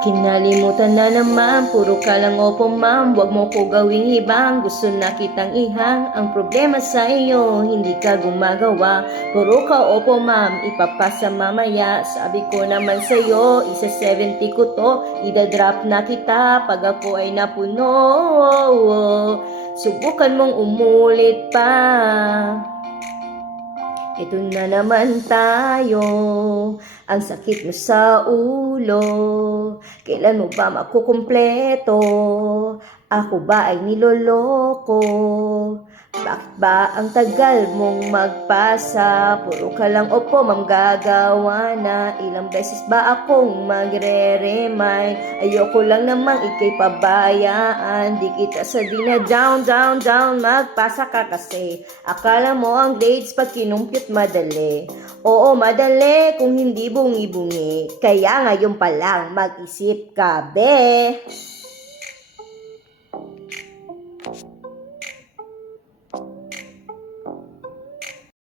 Kinalimutan na naman, puro ka lang opo ma'am Huwag mo ko gawing ibang, gusto na kitang ihang Ang problema sa iyo, hindi ka gumagawa. Puro ka opo ma'am, ipapasa mamaya. Sabi ko naman sa'yo, isa 70 ko to Idadrop na kita pag ako ay napuno. Subukan mong umulit pa ito na naman tayo, ang sakit mo sa ulo. Kailan mo ba makukumpleto? Ako ba ay niloloko? Bakit ba ang tagal mong magpasa? Puro ka lang opo, ma'am gagawa na. Ilang beses ba akong magre-remind? Ayoko lang namang ikay pabayaan. Di kita sa na down, down, down Magpasa ka kasi. Akala mo ang grades pag kinumpyut madali. Oo, madali kung hindi bungi-bungi. Kaya ngayon pa lang mag-isip ka, be